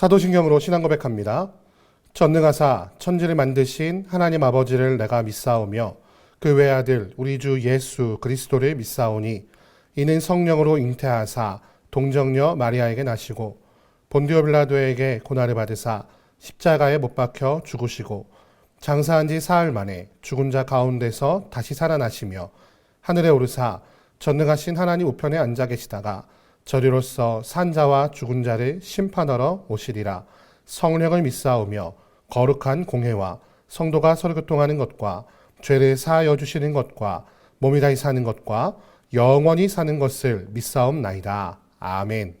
사도신경으로 신앙 고백합니다. 전능하사 천지를 만드신 하나님 아버지를 내가 믿사오며 그 외아들 우리 주 예수 그리스도를 믿사오니 이는 성령으로 잉태하사 동정녀 마리아에게 나시고 본디오 빌라도에게 고난을 받으사 십자가에 못 박혀 죽으시고 장사한 지 사흘 만에 죽은 자 가운데서 다시 살아나시며 하늘에 오르사 전능하신 하나님 우편에 앉아 계시다가 저리로서 산자와 죽은 자를 심판하러 오시리라. 성령을 믿사오며 거룩한 공회와 성도가 서로 교통하는 것과 죄를 사하여 주시는 것과 몸이 다시 사는 것과 영원히 사는 것을 믿사옵나이다. 아멘.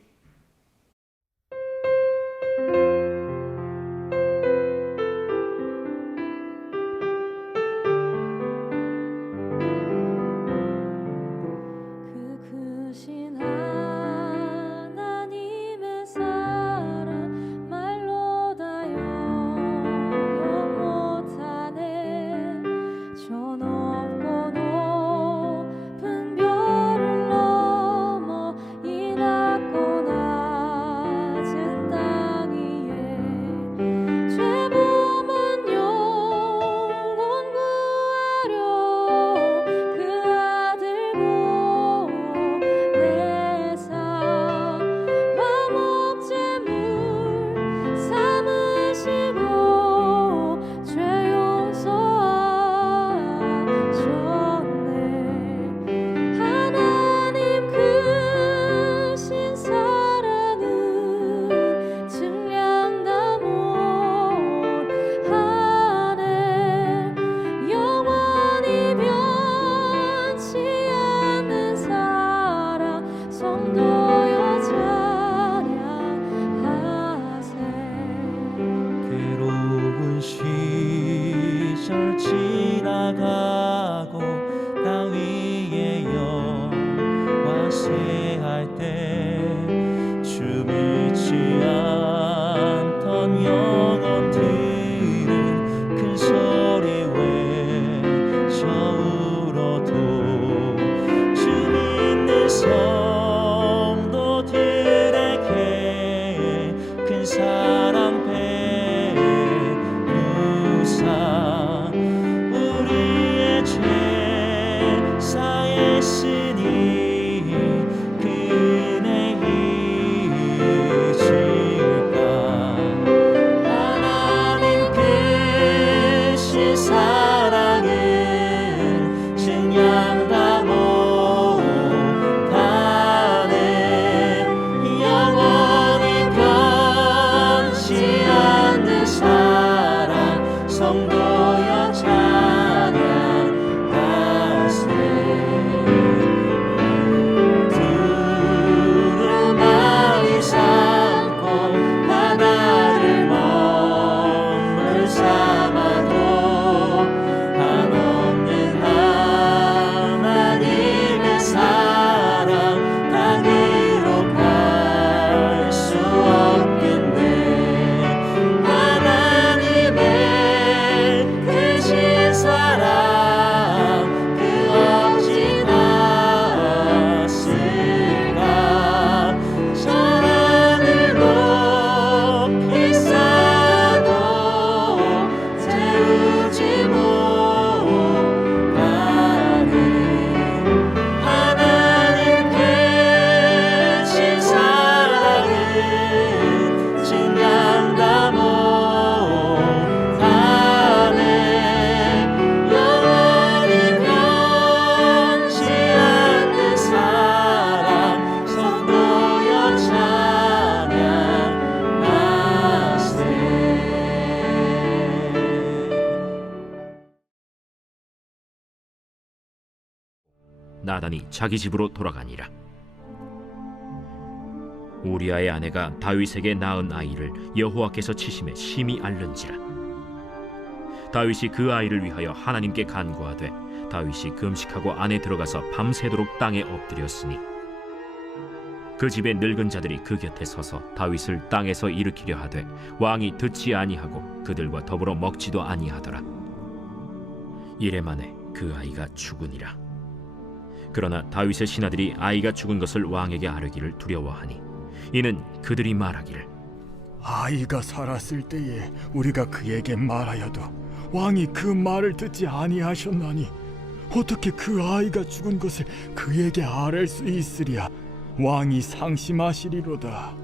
나단이 자기 집으로 돌아가니라. 우리아의 아내가 다윗에게 낳은 아이를 여호와께서 치심에 심히 앓는지라. 다윗이 그 아이를 위하여 하나님께 간구하되 다윗이 금식하고 안에 들어가서 밤새도록 땅에 엎드렸으니 그 집의 늙은 자들이 그 곁에 서서 다윗을 땅에서 일으키려 하되 왕이 듣지 아니하고 그들과 더불어 먹지도 아니하더라. 이래 만에 그 아이가 죽으니라. 그러나 다윗의 신하들이 아이가 죽은 것을 왕에게 아뢰기를 두려워하니 이는 그들이 말하기를 아이가 살았을 때에 우리가 그에게 말하여도 왕이 그 말을 듣지 아니하셨나니 어떻게 그 아이가 죽은 것을 그에게 아랠 수 있으랴. 왕이 상심하시리로다.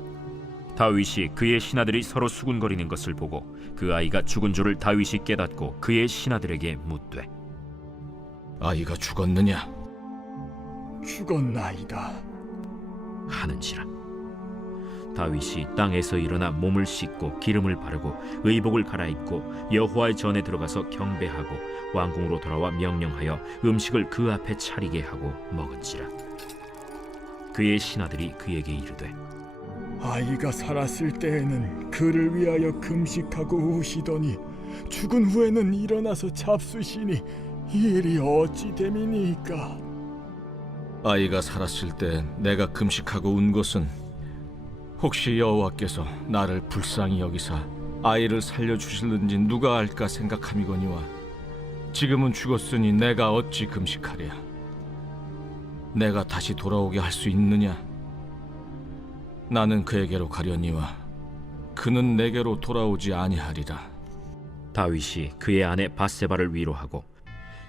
다윗이 그의 신하들이 서로 수군거리는 것을 보고 그 아이가 죽은 줄을 다윗이 깨닫고 그의 신하들에게 묻되 아이가 죽었느냐? 죽었나이다. 하는지라. 다윗이 땅에서 일어나 몸을 씻고 기름을 바르고 의복을 갈아입고 여호와의 전에 들어가서 경배하고 왕궁으로 돌아와 명령하여 음식을 그 앞에 차리게 하고 먹은지라. 그의 신하들이 그에게 이르되 아이가 살았을 때에는 그를 위하여 금식하고 우시더니 죽은 후에는 일어나서 잡수시니 이 일이 어찌 됨이니까? 아이가 살았을 때 내가 금식하고 운 것은 혹시 여호와께서 나를 불쌍히 여기사 아이를 살려주실는지 누가 알까 생각함이거니와 지금은 죽었으니 내가 어찌 금식하랴? 내가 다시 돌아오게 할 수 있느냐? 나는 그에게로 가려니와 그는 내게로 돌아오지 아니하리라. 다윗이 그의 아내 바세바를 위로하고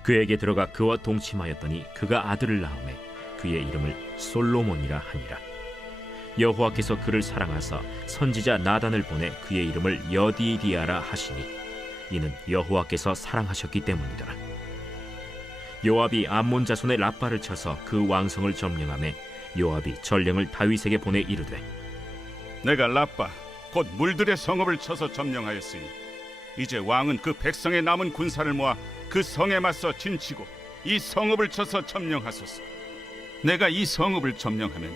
그에게 들어가 그와 동침하였더니 그가 아들을 낳음에 그의 이름을 솔로몬이라 하니라. 여호와께서 그를 사랑하사 선지자 나단을 보내 그의 이름을 여디디아라 하시니 이는 여호와께서 사랑하셨기 때문이더라. 요압이 암몬 자손의 라빠를 쳐서 그 왕성을 점령하매 요압이 전령을 다윗에게 보내 이르되 내가 라빠 곧 물들의 성읍을 쳐서 점령하였으니 이제 왕은 그 백성의 남은 군사를 모아 그 성에 맞서 진치고 이 성읍을 쳐서 점령하소서. 내가 이 성읍을 점령하면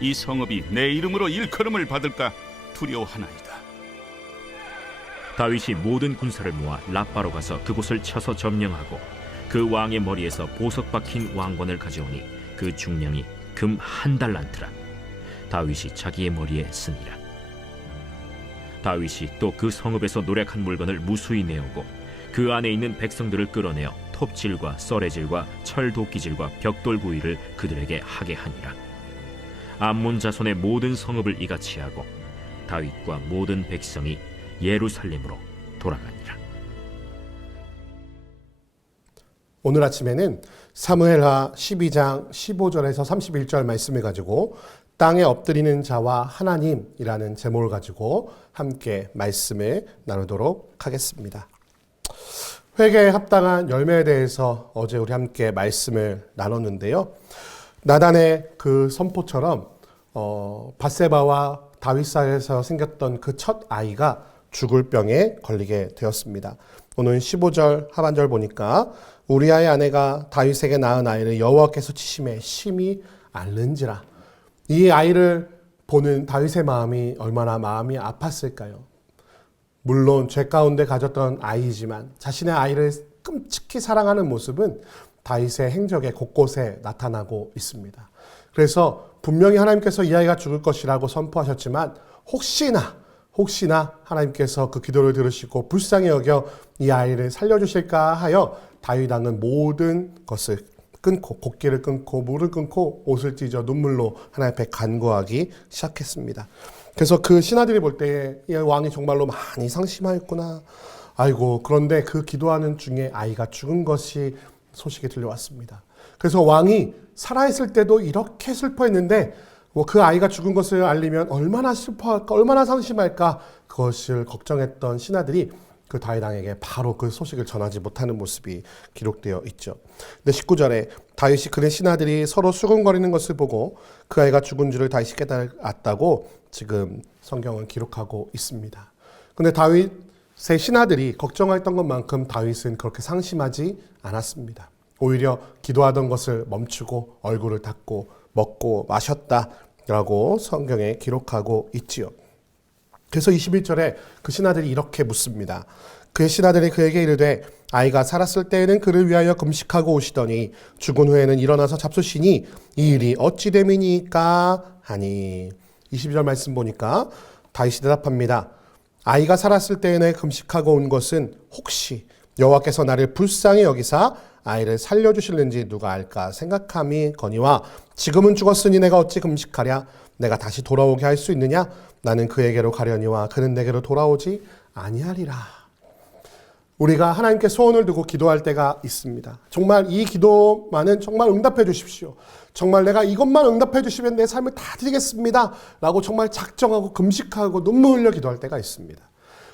이 성읍이 내 이름으로 일컬음을 받을까 두려워하나이다. 다윗이 모든 군사를 모아 라빠로 가서 그곳을 쳐서 점령하고 그 왕의 머리에서 보석 박힌 왕관을 가져오니 그 중량이 금 1달란트라. 다윗이 자기의 머리에 쓰니라. 다윗이 또 그 성읍에서 노략한 물건을 무수히 내오고 그 안에 있는 백성들을 끌어내어 톱질과 썰애질과 철도끼질과 벽돌구이를 그들에게 하게 하니라. 암몬 자손의 모든 성읍을 이같이 하고 다윗과 모든 백성이 예루살렘으로 돌아가니라. 오늘 아침에는 사무엘하 12장 15절에서 31절 말씀을 가지고 땅에 엎드리는 자와 하나님이라는 제목을 가지고 함께 말씀을 나누도록 하겠습니다. 회개에 합당한 열매에 대해서 어제 우리 함께 말씀을 나눴는데요. 나단의 그 선포처럼 밧세바와 다윗 사이에서 생겼던 그 첫 아이가 죽을 병에 걸리게 되었습니다. 오늘 15절 하반절 보니까 우리아의 아내가 다윗에게 낳은 아이를 여호와께서 치심에 심히 앓는지라. 이 아이를 보는 다윗의 마음이 얼마나 마음이 아팠을까요? 물론 죄 가운데 가졌던 아이지만 자신의 아이를 끔찍히 사랑하는 모습은 다윗의 행적에 곳곳에 나타나고 있습니다. 그래서 분명히 하나님께서 이 아이가 죽을 것이라고 선포하셨지만 혹시나 하나님께서 그 기도를 들으시고 불쌍히 여겨 이 아이를 살려주실까 하여 다윗 왕은 모든 것을 끊고 곡기를 끊고 물을 끊고 옷을 찢어 눈물로 하나님 앞에 간구하기 시작했습니다. 그래서 그 신하들이 볼 때에 이 왕이 정말로 많이 상심하였구나. 아이고, 그런데 그 기도하는 중에 아이가 죽은 것이 소식이 들려왔습니다. 그래서 왕이 살아있을 때도 이렇게 슬퍼했는데 그 아이가 죽은 것을 알리면 얼마나 슬퍼할까, 얼마나 상심할까, 그것을 걱정했던 신하들이 그 다윗 왕에게 바로 그 소식을 전하지 못하는 모습이 기록되어 있죠. 근데 19절에 다윗이 그의 신하들이 서로 수군거리는 것을 보고 그 아이가 죽은 줄을 다윗이 깨달았다고 지금 성경은 기록하고 있습니다. 근데 다윗의 신하들이 걱정했던 것만큼 다윗은 그렇게 상심하지 않았습니다. 오히려 기도하던 것을 멈추고 얼굴을 닦고 먹고 마셨다라고 성경에 기록하고 있지요. 그래서 21절에 그 신하들이 이렇게 묻습니다. 그의 신하들이 그에게 이르되 아이가 살았을 때에는 그를 위하여 금식하고 오시더니 죽은 후에는 일어나서 잡수시니 이 일이 어찌 됨이니까 하니. 22절 말씀 보니까 다윗이 대답합니다. 아이가 살았을 때에는 금식하고 온 것은 혹시 여호와께서 나를 불쌍히 여기사 아이를 살려주실는지 누가 알까 생각함이 거니와 지금은 죽었으니 내가 어찌 금식하랴 내가 다시 돌아오게 할 수 있느냐 나는 그에게로 가려니와 그는 내게로 돌아오지 아니하리라. 우리가 하나님께 소원을 두고 기도할 때가 있습니다. 정말 이 기도만은 정말 응답해 주십시오. 정말 내가 이것만 응답해 주시면 내 삶을 다 드리겠습니다 라고 정말 작정하고 금식하고 눈물 흘려 기도할 때가 있습니다.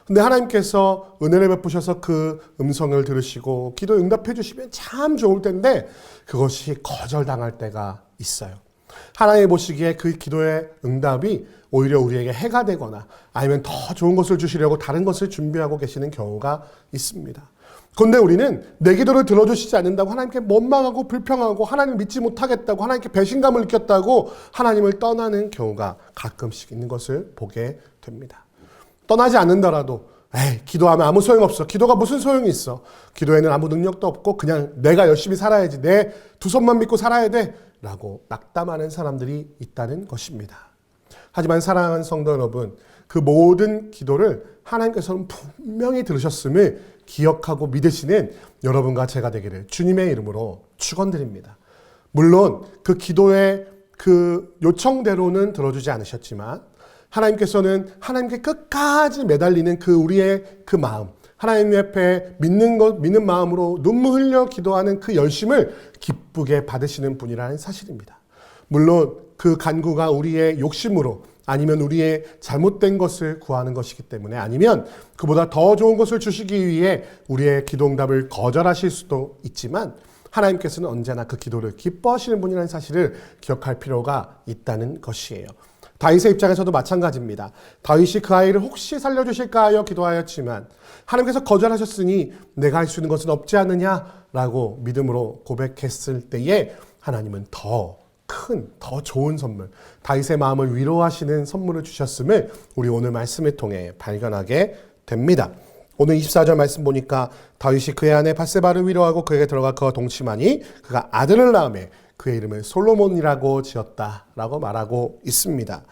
근데 하나님께서 은혜를 베푸셔서 그 음성을 들으시고 기도 응답해 주시면 참 좋을 텐데 그것이 거절당할 때가 있어요. 하나님 보시기에 그 기도의 응답이 오히려 우리에게 해가 되거나 아니면 더 좋은 것을 주시려고 다른 것을 준비하고 계시는 경우가 있습니다. 그런데 우리는 내 기도를 들어주시지 않는다고 하나님께 원망하고 불평하고 하나님을 믿지 못하겠다고 하나님께 배신감을 느꼈다고 하나님을 떠나는 경우가 가끔씩 있는 것을 보게 됩니다. 떠나지 않는다라도 기도하면 아무 소용없어. 기도가 무슨 소용이 있어. 기도에는 아무 능력도 없고 그냥 내가 열심히 살아야지. 내 두 손만 믿고 살아야 돼 라고 낙담하는 사람들이 있다는 것입니다. 하지만 사랑하는 성도 여러분, 그 모든 기도를 하나님께서는 분명히 들으셨음을 기억하고 믿으시는 여러분과 제가 되기를 주님의 이름으로 축원드립니다. 물론 그 기도의 그 요청대로는 들어주지 않으셨지만 하나님께서는 하나님께 끝까지 매달리는 그 우리의 그 마음, 하나님 옆에 믿는 마음으로 눈물 흘려 기도하는 그 열심을 기쁘게 받으시는 분이라는 사실입니다. 물론 그 간구가 우리의 욕심으로 아니면 우리의 잘못된 것을 구하는 것이기 때문에 아니면 그보다 더 좋은 것을 주시기 위해 우리의 기도응답을 거절하실 수도 있지만 하나님께서는 언제나 그 기도를 기뻐하시는 분이라는 사실을 기억할 필요가 있다는 것이에요. 다윗의 입장에서도 마찬가지입니다. 다윗이 그 아이를 혹시 살려주실까 하여 기도하였지만 하나님께서 거절하셨으니 내가 할 수 있는 것은 없지 않느냐라고 믿음으로 고백했을 때에 하나님은 더 좋은 선물, 다윗의 마음을 위로하시는 선물을 주셨음을 우리 오늘 말씀을 통해 발견하게 됩니다. 오늘 24절 말씀 보니까 다윗이 그의 아내 밧세바를 위로하고 그에게 들어가 그와 동침하니 그가 아들을 낳으며 그의 이름을 솔로몬이라고 지었다라고 말하고 있습니다.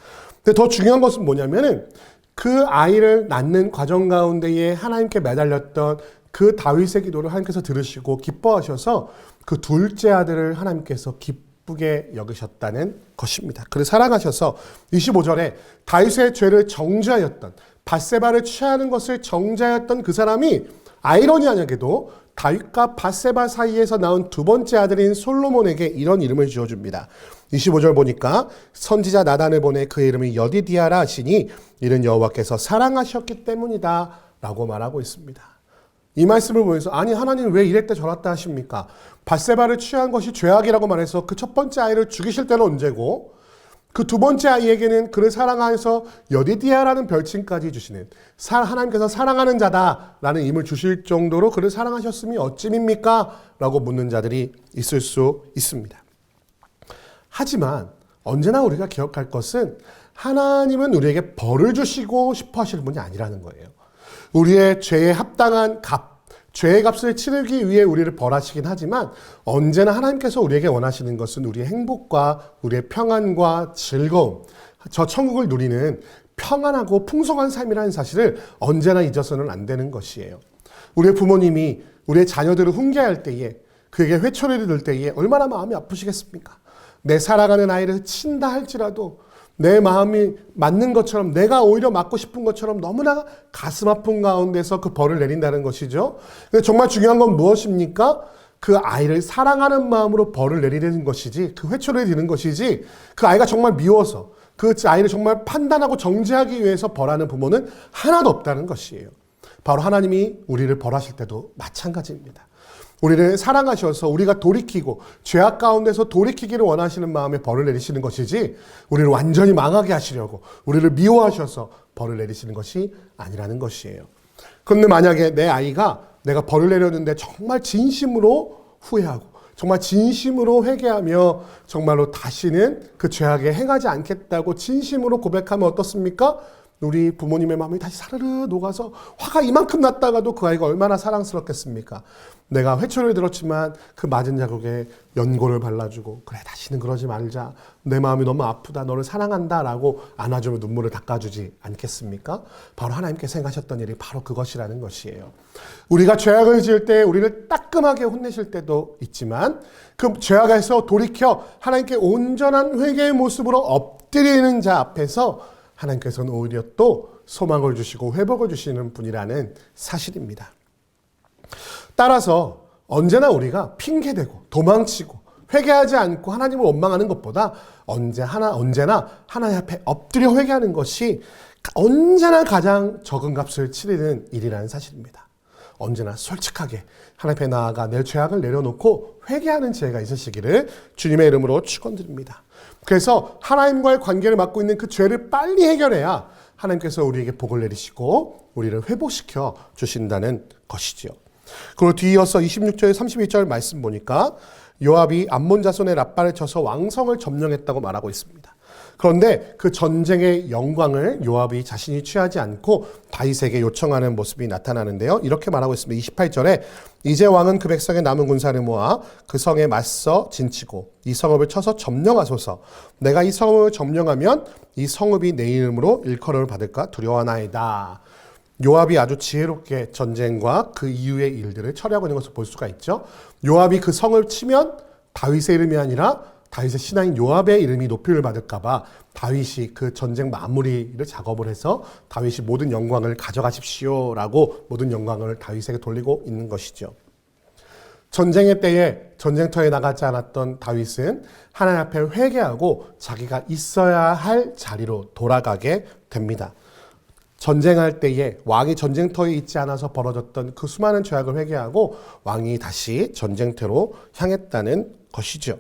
근데 더 중요한 것은 뭐냐면은 그 아이를 낳는 과정 가운데에 하나님께 매달렸던 그 다윗의 기도를 하나님께서 들으시고 기뻐하셔서 그 둘째 아들을 하나님께서 기쁘게 여기셨다는 것입니다. 그를 사랑하셔서 25절에 다윗의 죄를 정죄하였던 밧세바를 취하는 것을 정죄하였던 그 사람이 아이러니하게도 다윗과 밧세바 사이에서 나온 두 번째 아들인 솔로몬에게 이런 이름을 지어줍니다. 25절 보니까 선지자 나단을 보내 그의 이름이 여디디아라 하시니 이는 여호와께서 사랑하셨기 때문이다 라고 말하고 있습니다. 이 말씀을 보면서 아니 하나님 왜 이랬다 저랬다 하십니까? 밧세바를 취한 것이 죄악이라고 말해서 그 첫 번째 아이를 죽이실 때는 언제고 그 두 번째 아이에게는 그를 사랑하여서 여디디아라는 별칭까지 주시는 하나님께서 사랑하는 자다라는 임을 주실 정도로 그를 사랑하셨음이 어찌입니까? 라고 묻는 자들이 있을 수 있습니다. 하지만 언제나 우리가 기억할 것은 하나님은 우리에게 벌을 주시고 싶어 하시는 분이 아니라는 거예요. 우리의 죄에 합당한 죄의 값을 치르기 위해 우리를 벌하시긴 하지만 언제나 하나님께서 우리에게 원하시는 것은 우리의 행복과 우리의 평안과 즐거움, 저 천국을 누리는 평안하고 풍성한 삶이라는 사실을 언제나 잊어서는 안 되는 것이에요. 우리의 부모님이 우리의 자녀들을 훈계할 때에 그에게 회초리를 들 때에 얼마나 마음이 아프시겠습니까? 내 사랑하는 아이를 친다 할지라도 내 마음이 맞는 것처럼 내가 오히려 맞고 싶은 것처럼 너무나 가슴 아픈 가운데서 그 벌을 내린다는 것이죠. 근데 정말 중요한 건 무엇입니까? 그 아이를 사랑하는 마음으로 벌을 내리는 것이지 그 회초리를 드는 것이지 그 아이가 정말 미워서 그 아이를 정말 판단하고 정죄하기 위해서 벌하는 부모는 하나도 없다는 것이에요. 바로 하나님이 우리를 벌하실 때도 마찬가지입니다. 우리를 사랑하셔서 우리가 돌이키고 죄악 가운데서 돌이키기를 원하시는 마음에 벌을 내리시는 것이지 우리를 완전히 망하게 하시려고 우리를 미워하셔서 벌을 내리시는 것이 아니라는 것이에요. 그런데 만약에 내 아이가 내가 벌을 내렸는데 정말 진심으로 후회하고 정말 진심으로 회개하며 정말로 다시는 그 죄악에 행하지 않겠다고 진심으로 고백하면 어떻습니까? 우리 부모님의 마음이 다시 사르르 녹아서 화가 이만큼 났다가도 그 아이가 얼마나 사랑스럽겠습니까? 내가 회초리를 들었지만 그 맞은 자국에 연고를 발라주고 그래 다시는 그러지 말자. 내 마음이 너무 아프다. 너를 사랑한다. 라고 안아주며 눈물을 닦아주지 않겠습니까? 바로 하나님께서 행하셨던 일이 바로 그것이라는 것이에요. 우리가 죄악을 지을 때 우리를 따끔하게 혼내실 때도 있지만 그 죄악에서 돌이켜 하나님께 온전한 회개의 모습으로 엎드리는 자 앞에서 하나님께서는 오히려 또 소망을 주시고 회복을 주시는 분이라는 사실입니다. 따라서 언제나 우리가 핑계대고 도망치고 회개하지 않고 하나님을 원망하는 것보다 언제나 하나님 앞에 엎드려 회개하는 것이 언제나 가장 적은 값을 치르는 일이라는 사실입니다. 언제나 솔직하게 하나님 앞에 나아가 내 죄악을 내려놓고 회개하는 지혜가 있으시기를 주님의 이름으로 축원드립니다. 그래서 하나님과의 관계를 맡고 있는 그 죄를 빨리 해결해야 하나님께서 우리에게 복을 내리시고 우리를 회복시켜 주신다는 것이지요. 그리고 뒤이어서 26절 32절 말씀 보니까 요압이 암몬 자손의 랍바를 쳐서 왕성을 점령했다고 말하고 있습니다. 그런데 그 전쟁의 영광을 요압이 자신이 취하지 않고 다윗에게 요청하는 모습이 나타나는데요. 이렇게 말하고 있습니다. 28절에 이제 왕은 그 백성의 남은 군사를 모아 그 성에 맞서 진치고 이 성읍을 쳐서 점령하소서. 내가 이 성읍을 점령하면 이 성읍이 내 이름으로 일컬음을 받을까 두려워하나이다. 요압이 아주 지혜롭게 전쟁과 그 이후의 일들을 처리하고 있는 것을 볼 수가 있죠. 요압이 그 성을 치면 다윗의 이름이 아니라 다윗의 신하인 요압의 이름이 높임을 받을까 봐 다윗이 그 전쟁 마무리를 작업을 해서 다윗이 모든 영광을 가져가십시오라고 모든 영광을 다윗에게 돌리고 있는 것이죠. 전쟁의 때에 전쟁터에 나가지 않았던 다윗은 하나님 앞에 회개하고 자기가 있어야 할 자리로 돌아가게 됩니다. 전쟁할 때에 왕이 전쟁터에 있지 않아서 벌어졌던 그 수많은 죄악을 회개하고 왕이 다시 전쟁터로 향했다는 것이죠.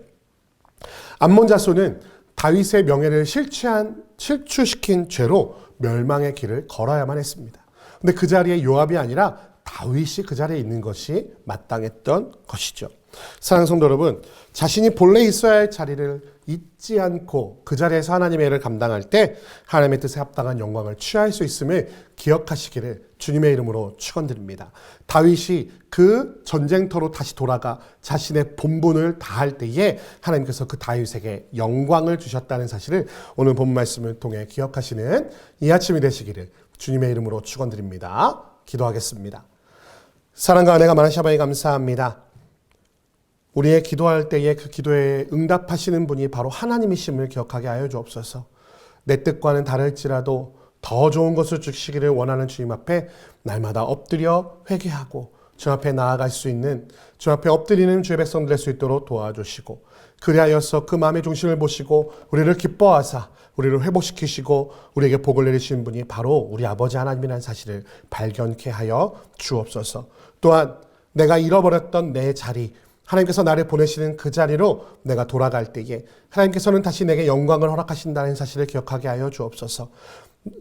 암몬 자손은 다윗의 명예를 실추시킨 죄로 멸망의 길을 걸어야만 했습니다. 근데 그 자리에 요압이 아니라 다윗이 그 자리에 있는 것이 마땅했던 것이죠. 사랑하는 성도 여러분, 자신이 본래 있어야 할 자리를 잊지 않고 그 자리에서 하나님의 일을 감당할 때 하나님의 뜻에 합당한 영광을 취할 수 있음을 기억하시기를 주님의 이름으로 축원드립니다. 다윗이 그 전쟁터로 다시 돌아가 자신의 본분을 다할 때에 하나님께서 그 다윗에게 영광을 주셨다는 사실을 오늘 본 말씀을 통해 기억하시는 이 아침이 되시기를 주님의 이름으로 축원드립니다. 기도하겠습니다. 사랑과 은혜가 많으신 아버지 감사합니다. 우리의 기도할 때에 그 기도에 응답하시는 분이 바로 하나님이심을 기억하게 하여 주옵소서. 내 뜻과는 다를지라도 더 좋은 것을 주시기를 원하는 주님 앞에 날마다 엎드려 회개하고 주 앞에 나아갈 수 있는, 주 앞에 엎드리는 주의 백성 될 수 있도록 도와주시고, 그리하여서 그 마음의 중심을 보시고 우리를 기뻐하사 우리를 회복시키시고 우리에게 복을 내리시는 분이 바로 우리 아버지 하나님이라는 사실을 발견케 하여 주옵소서. 또한 내가 잃어버렸던 내 자리, 하나님께서 나를 보내시는 그 자리로 내가 돌아갈 때에 하나님께서는 다시 내게 영광을 허락하신다는 사실을 기억하게 하여 주옵소서.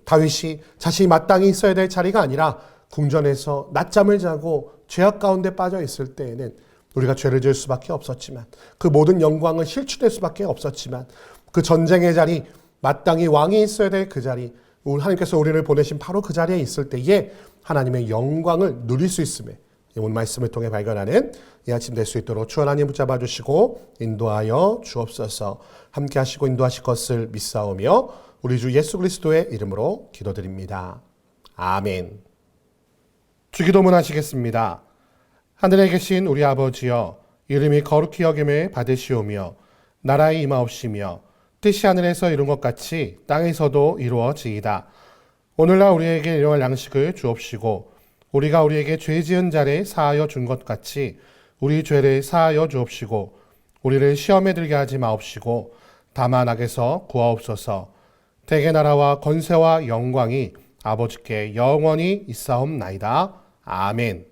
다윗이 자신이 마땅히 있어야 될 자리가 아니라 궁전에서 낮잠을 자고 죄악 가운데 빠져 있을 때에는 우리가 죄를 지을 수밖에 없었지만, 그 모든 영광은 실추될 수밖에 없었지만, 그 전쟁의 자리, 마땅히 왕이 있어야 될 그 자리, 하나님께서 우리를 보내신 바로 그 자리에 있을 때에 하나님의 영광을 누릴 수 있음에 오늘 말씀을 통해 발견하는 이 아침 될 수 있도록 주 하나님 붙잡아 주시고 인도하여 주옵소서. 함께 하시고 인도하실 것을 믿사오며 우리 주 예수 그리스도의 이름으로 기도드립니다. 아멘. 주기도문 하시겠습니다. 하늘에 계신 우리 아버지여, 이름이 거룩히 여김을 받으시오며 나라의 임하옵시며 뜻이 하늘에서 이룬 것 같이 땅에서도 이루어지이다. 오늘날 우리에게 일용할 양식을 주옵시고 우리가 우리에게 죄 지은 자를 사하여 준 것 같이 우리 죄를 사하여 주옵시고 우리를 시험에 들게 하지 마옵시고 다만 악에서 구하옵소서. 대개 나라와 권세와 영광이 아버지께 영원히 있사옵나이다. 아멘.